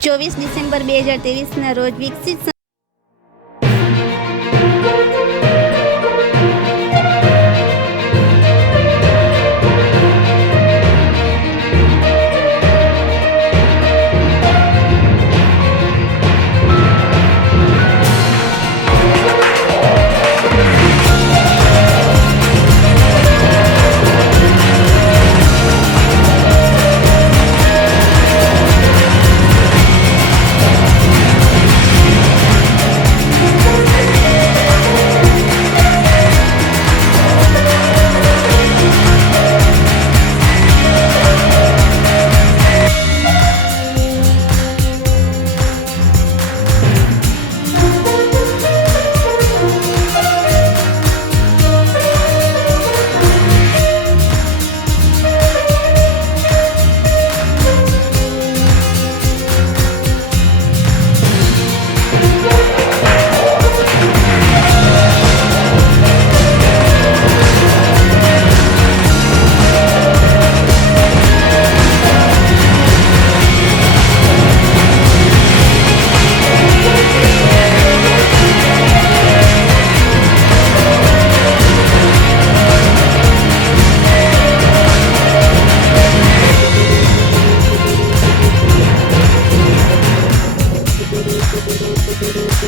ચોવીસ ડિસેમ્બર બે હજાર તેવીસના રોજ વિકસિત